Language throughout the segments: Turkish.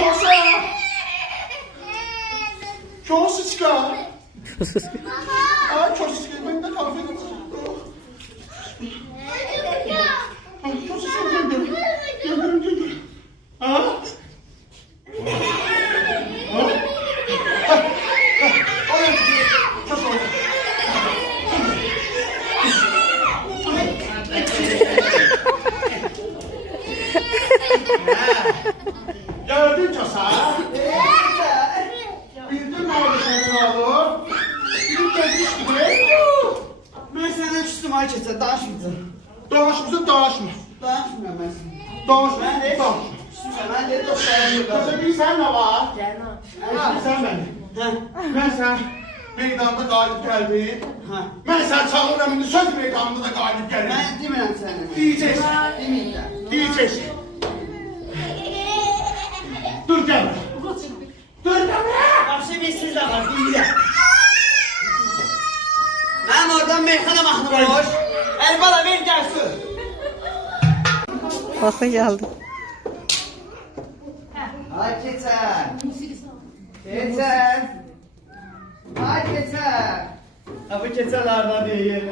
Kosa. Kosicka. Ay Kosicka, ben de kahve getirdim. Kosicka gel. Gel. Ha? Gördün Kosa. Bildin mi abi senin oğlum? Bilip gelmişti be. Ben senden küstüm ay keçə, danışmayacağım. Dağışmıza dağışma. Danışmıyorum ben senden. Dağışma. Ben de Dağışma. küstüm, ben de dostlarım yok. Kosa bilsen ne var? Ha. Bilsen beni. Ben sen meydanda galip geldin. Ha. Ben sen çağıram indi söz meydanda da galip geldin. Ben demirəm səni. Diyeceksin. Deməyəcəm. Diyeceksin. Dur gel. Dur gel. Yaxşı bir siz də var, bilirəm. Mənim oradan meyxana baxını boş. Əlbala ver gəlsin. Bakın geldi. Ay keçər. Keçər. Ay keçər. Ha bu keçələrdən deyil.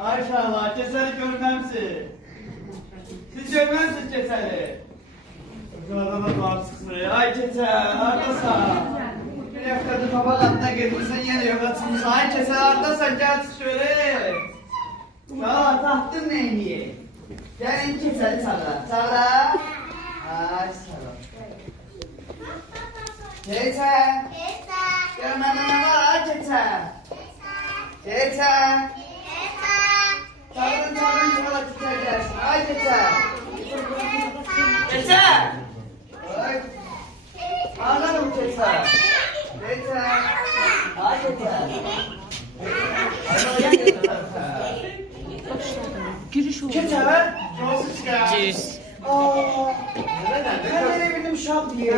Ay şahlar, keçəri görməmsiz. Siz görməmsiz keçəri. Qıradan da var çıxsın. Ay keçər, haradasan? Bir haftadır baba qatına gedirsən, yenə yox açılmışsın. Ay keçər, haradasan? Gəl çıx şöyle. Şahlar, taxtın neyini? Gəlin keçəri çağıra. Çağıra. Ay çağıra. Keçər. Gel mənə nə var, ay keçər. Keçər. Çağırın, çağıra keçər gəlsin. Ay keçər. Keçər. Ay. Anladım keçər. Keçər. Ay keçər. Giriş oldu. Keçər. Kosicka. Ben öyle bildim şap diye.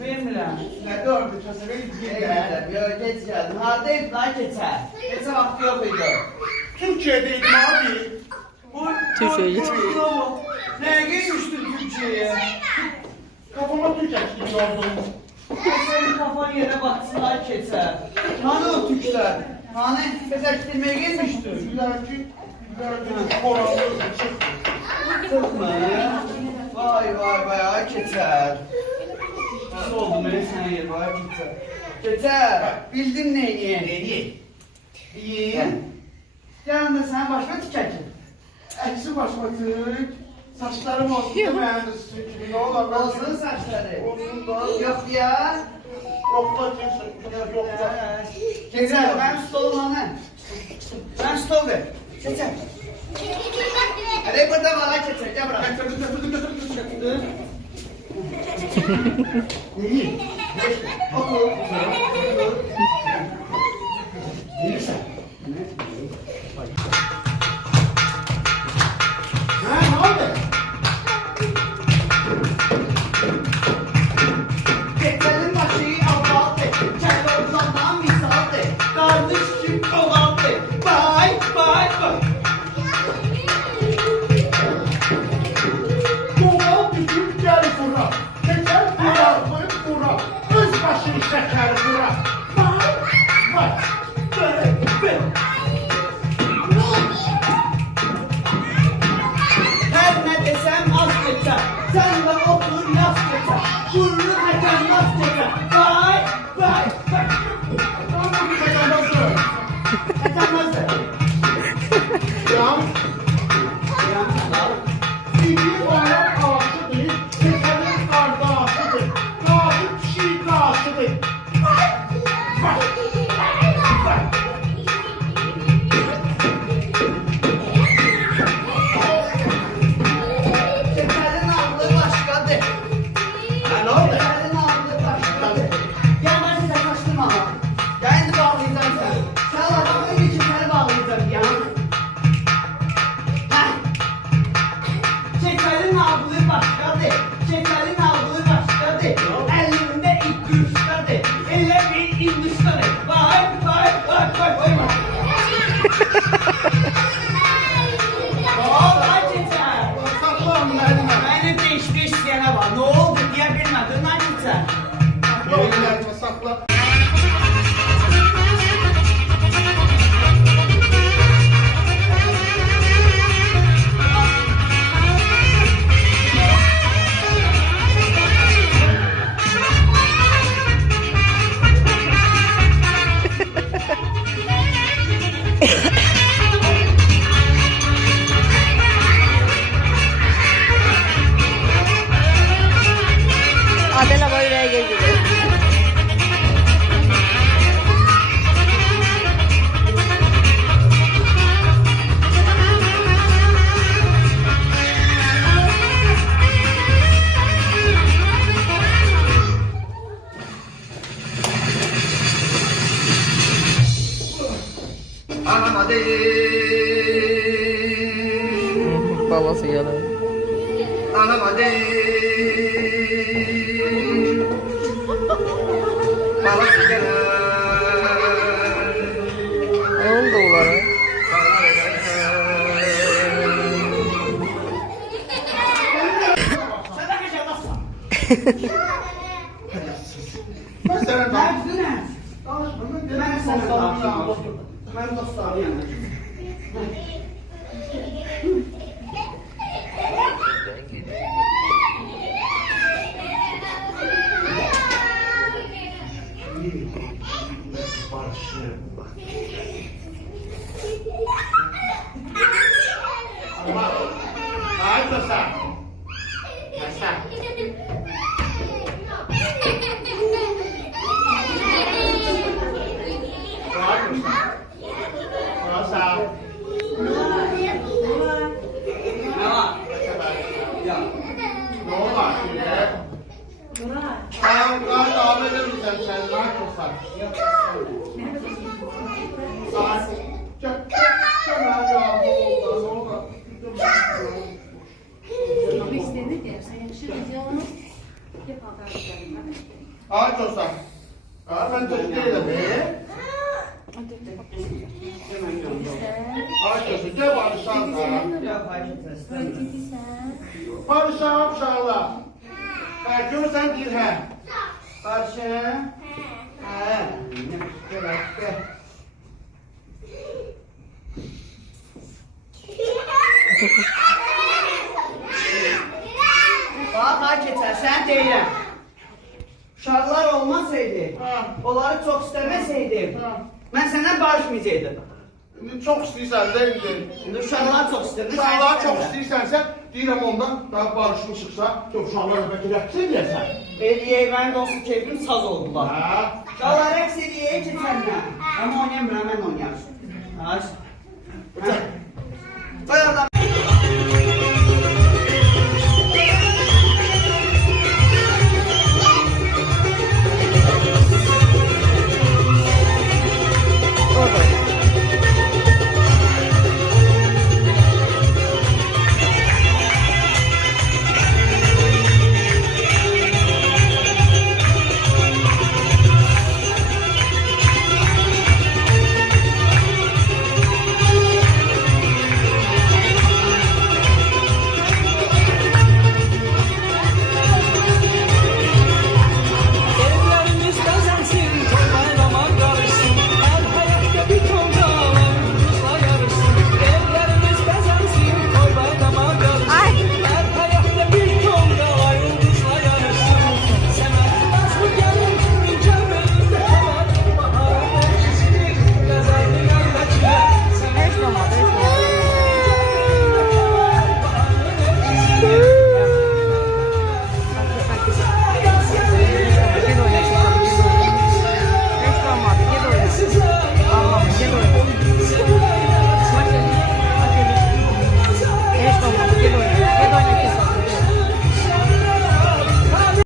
Bilmirəm. Ne gördü Kosa? Beni Bilmirəm. Yok geç geldim. Hardayım lan keçər. Keçər vakti yok idi. Türkiye'deydim abi. Türkiye'ye git. Neye gelmiştin Türkiye'ye? Kafama Türkçe çıkıyordum. Senin kafan yere baksın ay keçər. Hani o Türkler? Hani fezektirmeye gelmiştin? Gülerki koranlı çıktı. Sıkma. Vay vay vay ay keçər. Nasıl oldu böyle sen yer ay keçər? Keçər. Bildin neyi? Neyi? İyi. Yanında sen başka tükəkin. Eksi başıma tık. Saçlarım olsun da beğenirsin gibi. Ne olur ben Olsun saçları. olsun da. Yok ya. Yokla kimse. Yokla. Keçər, ben stolum hanı? Ben stol ver. Keçər. Hadi burada var ay keçər, gel bırak. Götürdüm. Neyi? Otur. Gelirsen. Ha ne oldu? Keçərin başı avvaldı, Kəlozandan misaldı, qarnış kim qovaldı, bay bay bay. Doğal gücüm gel bura. Geçer diyarlıyım bura. Öz başını şeker bura. Vay. Vay. Böyle. Balık gələr. Ne oldu onlara? Ben sənə danışmam. Düzünə. Mən sənə danışmam. Mən dostlarım yanına. Hayır dostlar. Dostlar. Hayır dostlar. Dostlar. Ne var? Ya. Ne olur şimdi? Sen devam eder misin sen? Ne yapıyorsun? Gitmek istediğini dersen yakışır videonu yapalım. Ağaç olsan. Ben çocuk değilim. Ağaç olsun. Gel barışalım da. Ya paylaşın. Barışalım uşaqlar. Görürsən deyir hə. Barışın. Hə. Gəl, gəl. Bax, ha keçər, sən deyirəm. Uşaqlar olmasaydı, onları çox istəməsəydim, mən səndən barışmayacaqdım. İndi çox istəyirsən də indi. İndi uşaqlar çox istəyir. Uşaqlar çox istəyirsənsə, deyirəm ondan daha barışmışıqsa, çox uşaqlar bəlkə rəqs eləyəsən. Eləyək, mənim dostu keyfim saz oldular. Hə? Uşaqlar rəqs eləyək ki, səndən. Amma oynayamıram, mən oynayarım. Aç. Qoy adam.